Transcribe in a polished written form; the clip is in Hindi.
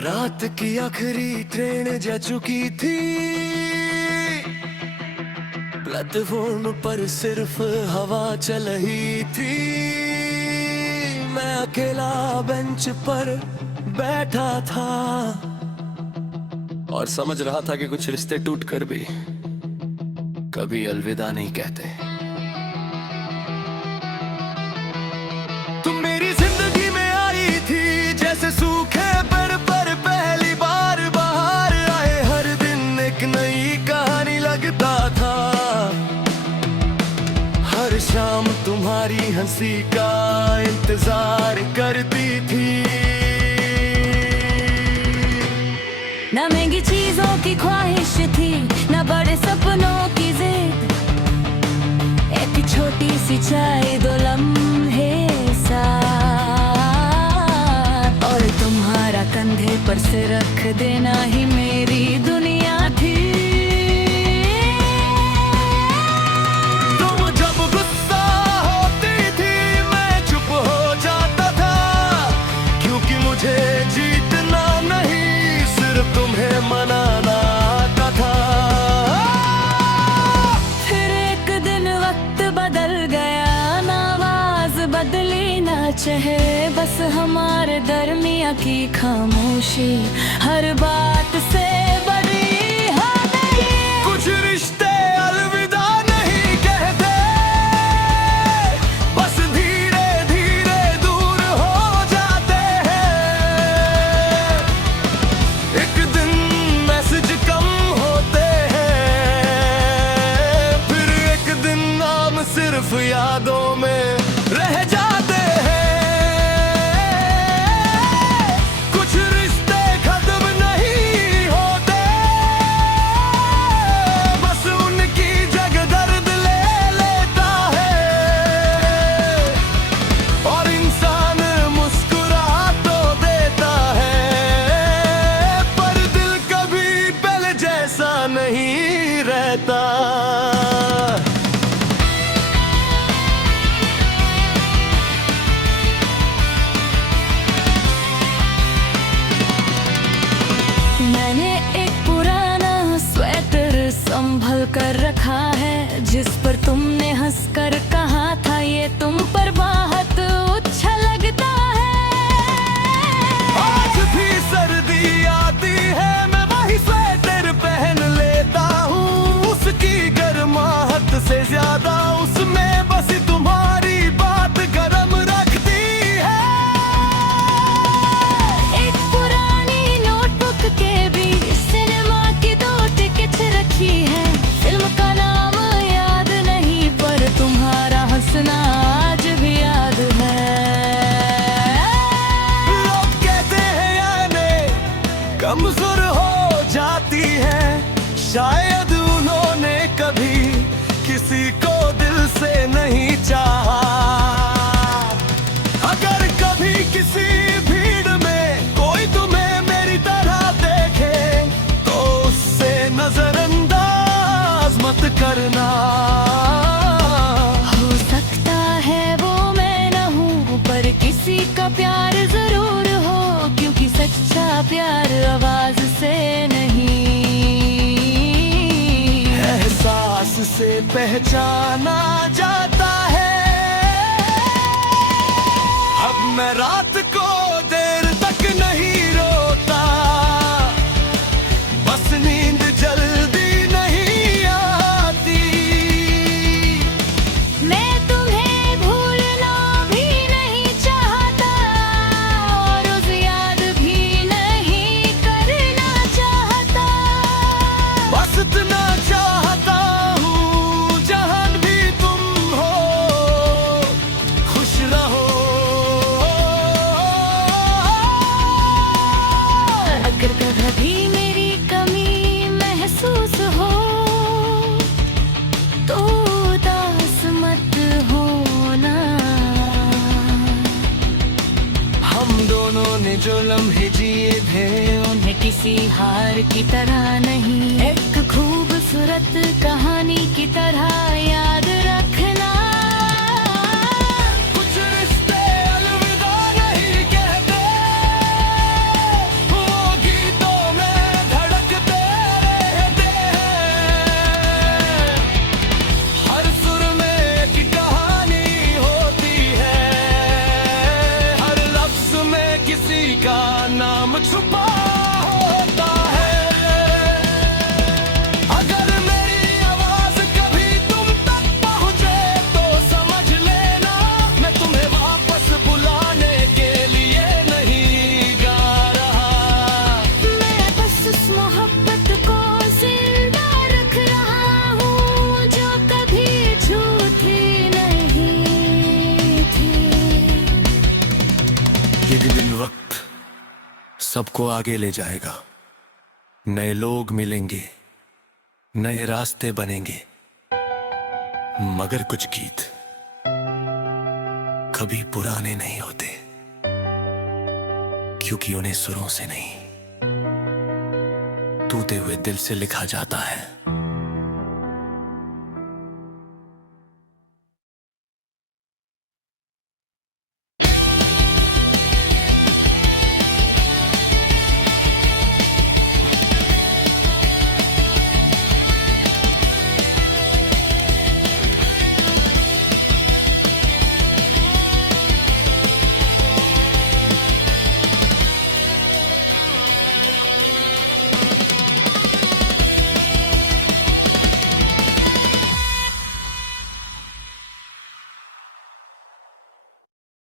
रात की आखिरी ट्रेन जा चुकी थी, प्लेटफॉर्म पर सिर्फ हवा चल रही थी। मैं अकेला बेंच पर बैठा था और समझ रहा था कि कुछ रिश्ते टूट कर भी कभी अलविदा नहीं कहते। तुम मेरी जिंदगी में आई थी जैसे सूखे पेड़ पर पहली बार बाहर आए। हर दिन एक नई कहानी लगता था, हर शाम तुम्हारी हंसी का इंतजार करती थी। ना महंगी चीजों की ख्वाहिश थी, ना बड़े सपनों की जिद। एक छोटी सी चाय, दो लम्हे साथ, और तुम्हारा कंधे पर से रख देना ही मेरी दुनिया थी। तुम जब गुस्सा होती थी मैं चुप हो जाता था, क्योंकि मुझे जीतना नहीं सिर्फ तुम्हें मनाना आता था। फिर एक दिन वक्त बदल गया, ना आवाज बदली ना चाहे, बस हमारे दरमिया की खामोशी हर बात से बड़ी हो गई। कुछ रिश्ते अलविदा नहीं कहते, बस धीरे धीरे दूर हो जाते हैं। एक दिन मैसेज कम होते हैं, फिर एक दिन नाम सिर्फ यादों में रह जाते हैं। कुछ रिश्ते खत्म नहीं होते, बस उनकी जगह दर्द ले लेता है। और इंसान मुस्कुरा तो देता है, पर दिल कभी पहले जैसा नहीं रहता। मैंने एक पुराना स्वेटर संभल कर रखा है, जिस पर तुमने हंसकर कहा था ये तुम पर बहुत अच्छा लगता है। आज भी सर्दी आती है मैं वही स्वेटर पहन लेता हूँ, उसकी गर्माहट से ज्यादा उसमें बस तुम्हारी बात गरम रखती है। एक पुरानी नोटबुक के भी सिनेमा की 2 टिकट रखी है। फिल्म का नाम याद नहीं, पर तुम्हारा हंसना आज भी याद है। लोग कहते हैं यादें कमजोर हो जाती है, शायद उन्होंने कभी किसी को दिल से नहीं चाहा। अगर कभी किसी भीड़ में कोई तुम्हें मेरी तरह देखे, तो उससे नजरअंदाज मत करना। हो सकता है वो मैं न हूँ, पर किसी का प्यार जरूर हो, क्योंकि सच्चा प्यार आवाज से नहीं, एहसास से पहचाना जाता है। अब मैं रात को देर तक नहीं रोता, बस नींद जल्दी नहीं आती। मैं तुम्हें भूलना भी नहीं चाहता, और उस याद भी नहीं करना चाहता। बस इतना चाहता हूँ जहाँ भी तुम हो, खुश रहो। अगर कभी मेरी कमी महसूस हो, तो उदास मत होना। हम दोनों ने जो लम्हे जिए थे उन्हें किसी हार की तरह नहीं, एक खूबसूरत कहानी की तरह याद रखना। कुछ रिश्ते अलविदा नहीं कहते, छुपा होता है। अगर मेरी आवाज कभी तुम तक पहुंचे तो समझ लेना मैं तुम्हें वापस बुलाने के लिए नहीं गा रहा। मैं बस उस मोहब्बत को जिंदा रख रहा हूँ जो कभी झूठी नहीं थी। एक दिन वक्त सबको आगे ले जाएगा, नए लोग मिलेंगे, नए रास्ते बनेंगे, मगर कुछ गीत कभी पुराने नहीं होते, क्योंकि उन्हें सुरों से नहीं टूटे हुए दिल से लिखा जाता है।